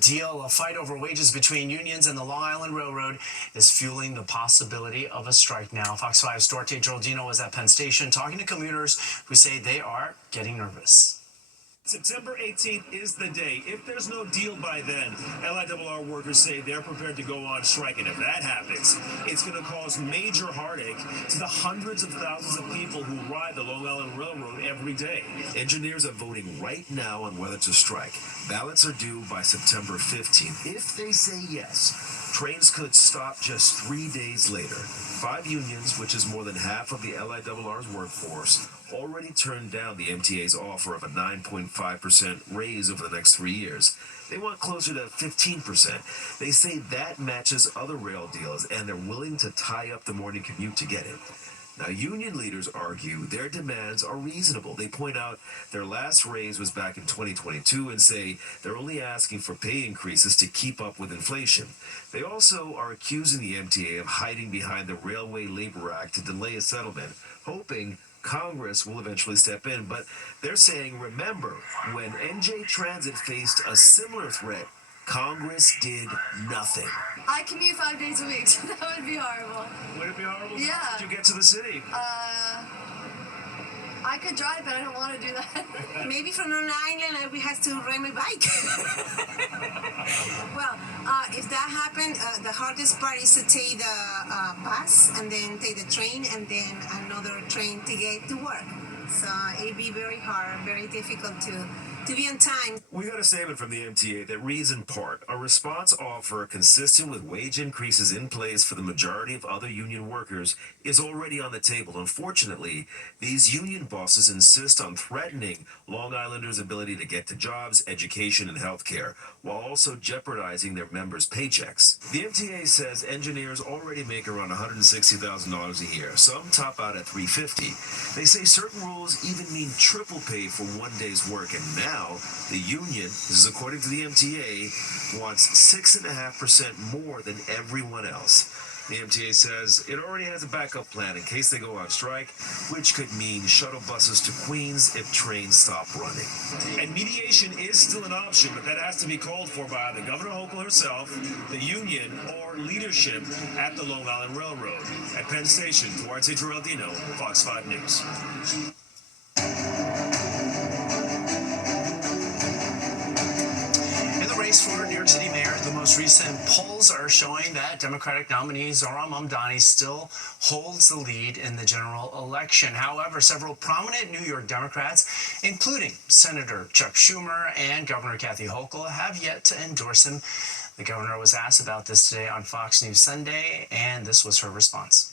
deal, a fight over wages between unions and the Long Island Railroad, is fueling the possibility of a strike now. Fox 5's Duarte Geraldino was at Penn Station talking to commuters who say they are getting nervous. September 18th is the day. If there's no deal by then, LIRR workers say they're prepared to go on strike. And if that happens, it's going to cause major heartache to the hundreds of thousands of people who ride the Long Island Railroad every day. Engineers are voting right now on whether to strike. Ballots are due by September 15th. If they say yes, trains could stop just 3 days later. 5 unions, which is more than half of the LIRR's workforce, already turned down the MTA's offer of a 9.5% raise over the next 3 years. They want closer to 15%. They say that matches other rail deals, and they're willing to tie up the morning commute to get it. Now, union leaders argue their demands are reasonable. They point out their last raise was back in 2022 and say they're only asking for pay increases to keep up with inflation. They also are accusing the MTA of hiding behind the Railway Labor Act to delay a settlement, hoping Congress will eventually step in. But they're saying, remember, when NJ Transit faced a similar threat, Congress did nothing. I commute 5 days a week, so that would be horrible. Would it be horrible? Yeah. How did you get to the city? I could drive, but I don't want to do that. Maybe from Long Island, we have to ride my bike. Well, if that happened, the hardest part is to take the bus and then take the train and then another train to get to work. So it'd be very hard, very difficult to be on time. We got a statement from the MTA that reads in part, a response offer consistent with wage increases in place for the majority of other union workers is already on the table. Unfortunately, these union bosses insist on threatening Long Islanders' ability to get to jobs, education, and health care, while also jeopardizing their members' paychecks. The MTA says engineers already make around $160,000 a year. Some top out at $350,000. They say certain rules even mean triple pay for 1 day's work, and now the union, this is according to the MTA, wants 6.5% more than everyone else. The MTA says it already has a backup plan in case they go on strike, which could mean shuttle buses to Queens if trains stop running. And mediation is still an option, but that has to be called for by either Governor Hochul herself, the union, or leadership at the Long Island Railroad. At Penn Station, Duarte Geraldino, Fox 5 News. Race for New York City mayor, the most recent polls are showing that Democratic nominee Zohran Mamdani still holds the lead in the general election. However, several prominent New York Democrats, including Senator Chuck Schumer and Governor Kathy Hochul, have yet to endorse him. The governor was asked about this today on Fox News Sunday, and this was her response.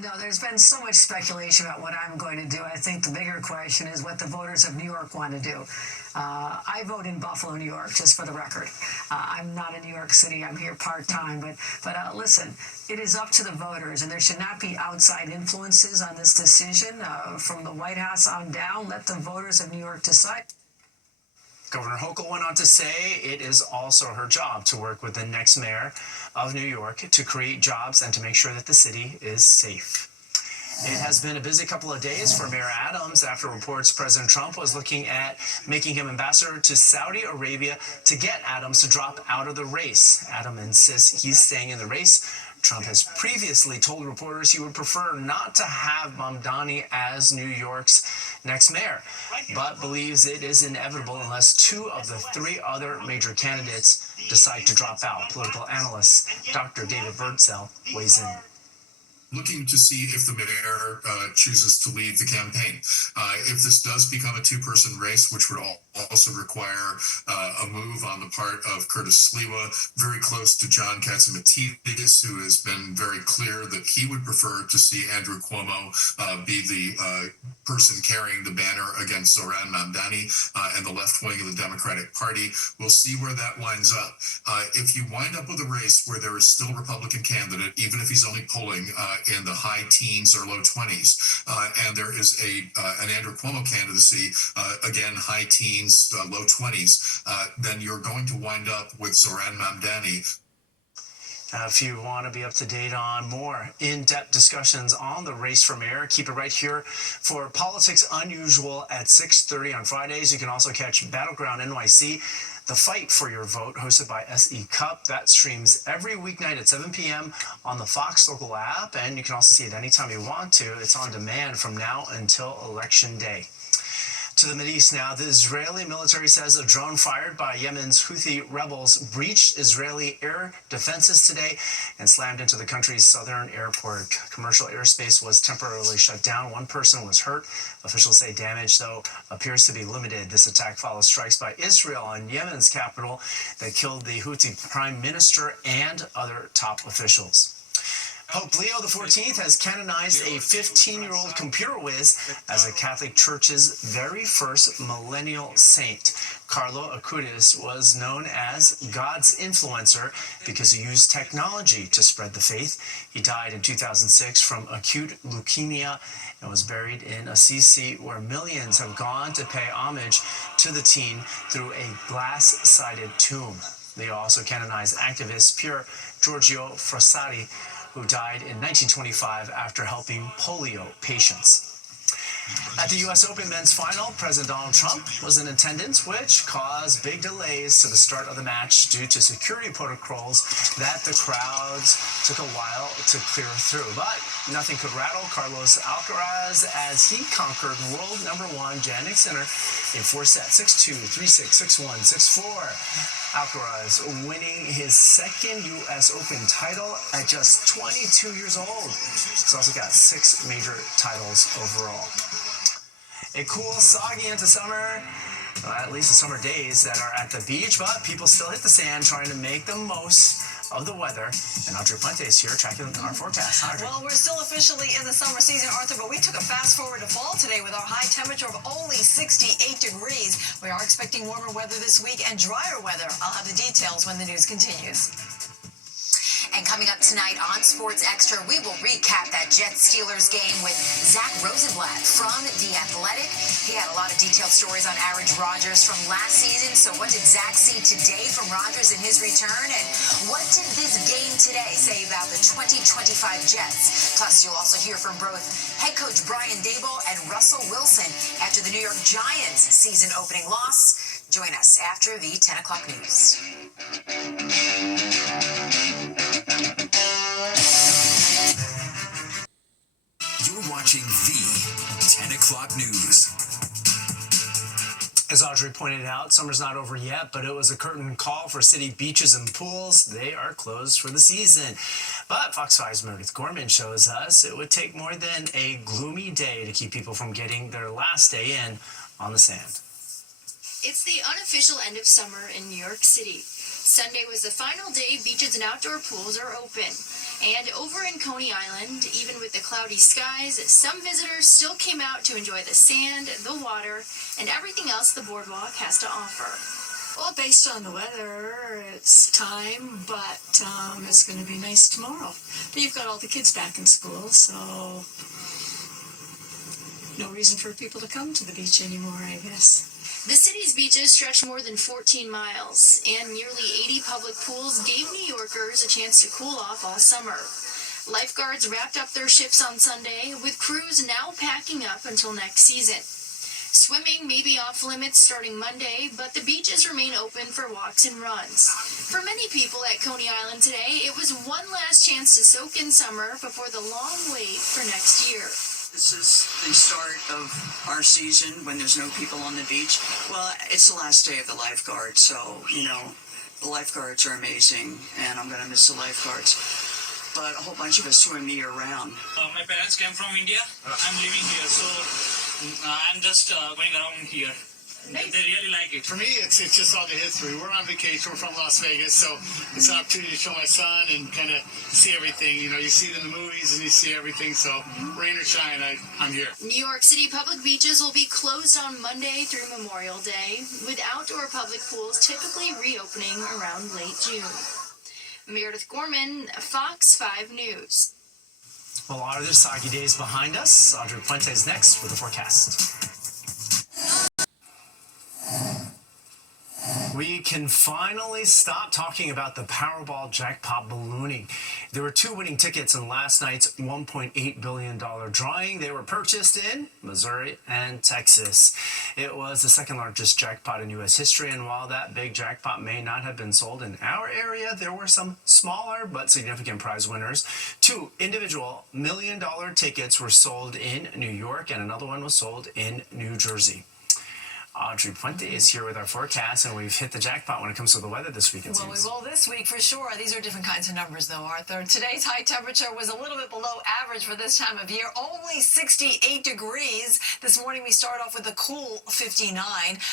No, there's been so much speculation about what I'm going to do. I think the bigger question is what the voters of New York want to do. I vote in Buffalo, New York, just for the record. I'm not in New York City. I'm here part-time. But listen, it is up to the voters, and there should not be outside influences on this decision. From the White House on down, let the voters of New York decide. Governor Hochul went on to say it is also her job to work with the next mayor of New York to create jobs and to make sure that the city is safe. It has been a busy couple of days for Mayor Adams after reports President Trump was looking at making him ambassador to Saudi Arabia to get Adams to drop out of the race. Adams insists he's staying in the race. Trump has previously told reporters he would prefer not to have Mamdani as New York's next mayor, but believes it is inevitable unless 2 of the 3 other major candidates decide to drop out. Political analyst Dr. David Birdsell weighs in. Looking to see if the mayor chooses to lead the campaign. If this does become a 2-person race, which would also require a move on the part of Curtis Sliwa, very close to John Katzimatidis, who has been very clear that he would prefer to see Andrew Cuomo be the person carrying the banner against Zohran Mamdani and the left wing of the Democratic Party. We'll see where that winds up. If you wind up with a race where there is still a Republican candidate, even if he's only polling in the high teens or low 20s, and there is an Andrew Cuomo candidacy, again, high teens, low 20s, then you're going to wind up with Zohran Mamdani. If you want to be up to date on more in-depth discussions on the race for mayor, keep it right here for Politics Unusual at 6:30 on Fridays. You can also catch Battleground NYC. The Fight for Your Vote, hosted by SE Cup. That streams every weeknight at 7 p.m. on the Fox local app, and you can also see it anytime you want to. It's on demand from now until Election Day. To the Mideast now, the Israeli military says a drone fired by Yemen's Houthi rebels breached Israeli air defenses today and slammed into the country's southern airport. Commercial airspace was temporarily shut down. One person was hurt. Officials say damage, though, appears to be limited. This attack follows strikes by Israel on Yemen's capital that killed the Houthi prime minister and other top officials. Pope Leo XIV has canonized a 15-year-old computer whiz as the Catholic Church's very first millennial saint. Carlo Acutis was known as God's influencer because he used technology to spread the faith. He died in 2006 from acute leukemia and was buried in Assisi, where millions have gone to pay homage to the teen through a glass-sided tomb. Leo also canonized activist Pier Giorgio Frassati, who died in 1925 after helping polio patients. At the U.S. Open men's final, President Donald Trump was in attendance, which caused big delays to the start of the match due to security protocols that the crowds took a while to clear through. But nothing could rattle Carlos Alcaraz as he conquered world number one Jannik Sinner in 4 sets, 6-2, 3-6, 6-1, 6-4. Alcaraz winning his second U.S. Open title at just 22 years old. He's also got 6 major titles overall. A cool, soggy into summer, at least the summer days that are at the beach, but people still hit the sand trying to make the most of the weather. And Audrey Puente is here tracking our forecast. Hi, Audrey. Well, we're still officially in the summer season, Arthur, but we took a fast forward to fall today with our high temperature of only 68 degrees. We are expecting warmer weather this week and drier weather. I'll have the details when the news continues. And coming up tonight on Sports Extra, we will recap that Jets-Steelers game with Zach Rosenblatt from The Athletic. He had a lot of detailed stories on Aaron Rodgers from last season. So what did Zach see today from Rodgers in his return? And what did this game today say about the 2025 Jets? Plus, you'll also hear from both head coach Brian Daboll and Russell Wilson after the New York Giants' season-opening loss. Join us after the 10 o'clock news. You're watching the 10 o'clock news. As Audrey pointed out, summer's not over yet, but it was a curtain call for city beaches and pools. They are closed for the season. But Fox 5's Meredith Gorman shows us it would take more than a gloomy day to keep people from getting their last day in on the sand. It's the unofficial end of summer in New York City. Sunday was the final day beaches and outdoor pools are open. And over in Coney Island, even with the cloudy skies, some visitors still came out to enjoy the sand, the water, and everything else the boardwalk has to offer. Well, based on the weather, it's time, but it's going to be nice tomorrow. But you've got all the kids back in school, so no reason for people to come to the beach anymore, I guess. The city's beaches stretch more than 14 miles, and nearly 80 public pools gave New Yorkers a chance to cool off all summer. Lifeguards wrapped up their shifts on Sunday, with crews now packing up until next season. Swimming may be off limits starting Monday, but the beaches remain open for walks and runs. For many people at Coney Island today, it was one last chance to soak in summer before the long wait for next year. This is the start of our season when there's no people on the beach. Well, it's the last day of the lifeguards, so, the lifeguards are amazing, and I'm going to miss the lifeguards. But a whole bunch of us swim year-round. My parents came from India. I'm living here, so I'm just going around here. They really like it. For me, it's just all the history. We're on vacation. We're from Las Vegas, so it's an opportunity to show my son and kind of see everything. You see it in the movies and you see everything. So rain or shine, I'm here. New York City public beaches will be closed on Monday through Memorial Day, with outdoor public pools typically reopening around late June. Meredith Gorman, Fox 5 News. Well, are the soggy days behind us? Audrey Puente is next with the forecast. We can finally stop talking about the Powerball jackpot ballooning. There were 2 winning tickets in last night's $1.8 billion drawing. They were purchased in Missouri and Texas. It was the second largest jackpot in U.S. history, and while that big jackpot may not have been sold in our area, there were some smaller but significant prize winners. 2 individual $1 million tickets were sold in New York, and another one was sold in New Jersey. Audrey Puente is here with our forecast, and we've hit the jackpot when it comes to the weather this week, it Well, seems. we will this week for sure. These are different kinds of numbers, though, Arthur. Today's high temperature was a little bit below average for this time of year, only 68 degrees. This morning we start off with a cool 59.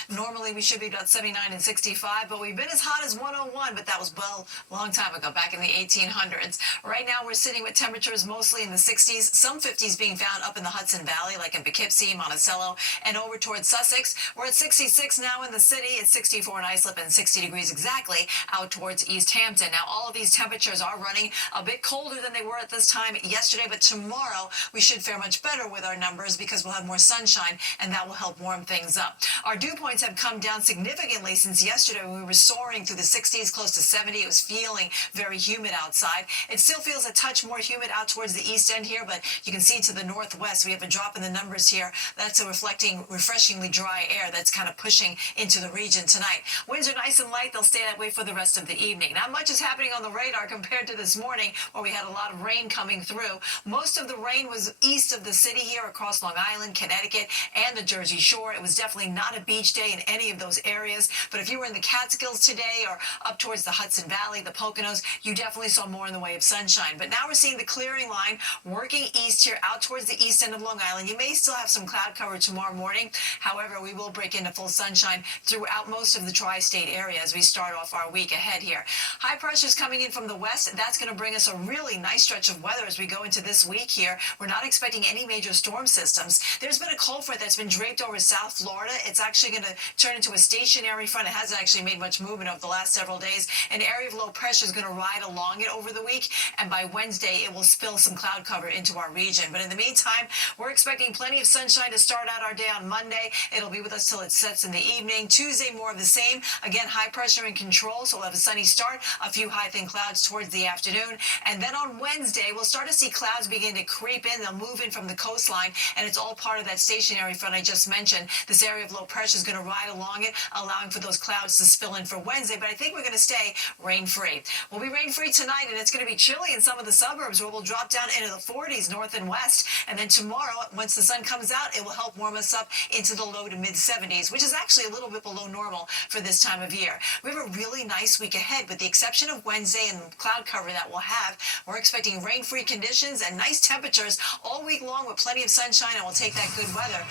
Normally we should be about 79 and 65, but we've been as hot as 101, but that was, well, a long time ago, back in the 1800s. Right now we're sitting with temperatures mostly in the 60s, some 50s being found up in the Hudson Valley, like in Poughkeepsie, Monticello, and over towards Sussex. We're at 66 now in the city. It's 64 in Islip and 60 degrees exactly out towards East Hampton. Now, all of these temperatures are running a bit colder than they were at this time yesterday, but tomorrow we should fare much better with our numbers because we'll have more sunshine, and that will help warm things up. Our dew points have come down significantly since yesterday when we were soaring through the 60s, close to 70. It was feeling very humid outside. It still feels a touch more humid out towards the east end here, but you can see to the northwest we have a drop in the numbers here. That's a reflecting refreshingly dry air that's kind of pushing into the region tonight. Winds are nice and light. They'll stay that way for the rest of the evening. Not much is happening on the radar compared to this morning where we had a lot of rain coming through. Most of the rain was east of the city here across Long Island, Connecticut, and the Jersey Shore. It was definitely not a beach day in any of those areas, but if you were in the Catskills today or up towards the Hudson Valley, the Poconos, you definitely saw more in the way of sunshine. But now we're seeing the clearing line working east here out towards the east end of Long Island. You may still have some cloud cover tomorrow morning. However, we will break into full sunshine throughout most of the tri-state area as we start off our week ahead here. High pressure is coming in from the west. That's going to bring us a really nice stretch of weather as we go into this week here. We're not expecting any major storm systems. There's been a cold front that's been draped over South Florida. It's actually going to turn into a stationary front. It hasn't actually made much movement over the last several days. An area of low pressure is going to ride along it over the week, and by Wednesday it will spill some cloud cover into our region. But in the meantime, we're expecting plenty of sunshine to start out our day on Monday. It'll be with us till it sets in the evening. Tuesday, more of the same. Again, high pressure in control, so we'll have a sunny start, a few high thin clouds towards the afternoon. And then on Wednesday, we'll start to see clouds begin to creep in. They'll move in from the coastline, and it's all part of that stationary front I just mentioned. This area of low pressure is going to ride along it, allowing for those clouds to spill in for Wednesday. But I think we're going to stay rain-free. We'll be rain-free tonight, and it's going to be chilly in some of the suburbs where we'll drop down into the 40s north and west. And then tomorrow, once the sun comes out, it will help warm us up into the low to mid-70s, which is actually a little bit below normal for this time of year. We have a really nice week ahead, with the exception of Wednesday and the cloud cover that we'll have. We're expecting rain-free conditions and nice temperatures all week long with plenty of sunshine, and we'll take that good weather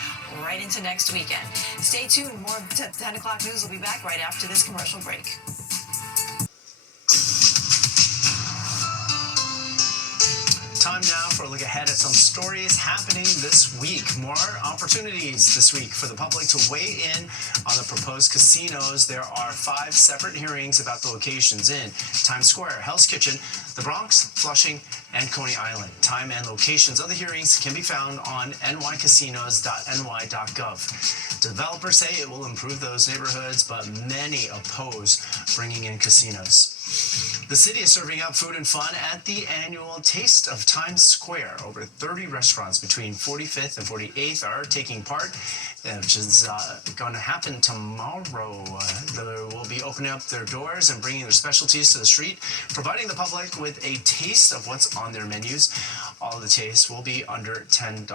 right into next weekend. Stay tuned. More 10 o'clock news will be back right after this commercial break. Time now for a look ahead at some stories happening this week. More opportunities this week for the public to weigh in on the proposed casinos. There are 5 separate hearings about the locations in Times Square, Hell's Kitchen, the Bronx, Flushing, and Coney Island. Time and locations of the hearings can be found on nycasinos.ny.gov. Developers say it will improve those neighborhoods, but many oppose bringing in casinos. The city is serving up food and fun at the annual Taste of Times Square. Over 30 restaurants between 45th and 48th are taking part, which is going to happen tomorrow. They will be opening up their doors and bringing their specialties to the street, providing the public with a taste of what's on their menus. All of the tastes will be under $10.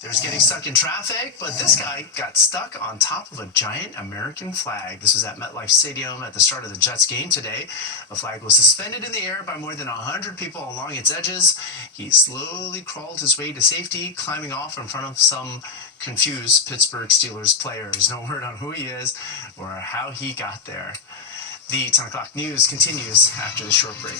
There's getting stuck in traffic, but this guy got stuck on top of a giant American flag. This was at MetLife Stadium at the start of the Jets game today. The flag was suspended in the air by more than 100 people along its edges. He slowly crawled his way to safety, climbing off in front of some confused Pittsburgh Steelers players. No word on who he is or how he got there. The 10 o'clock news continues after the short break.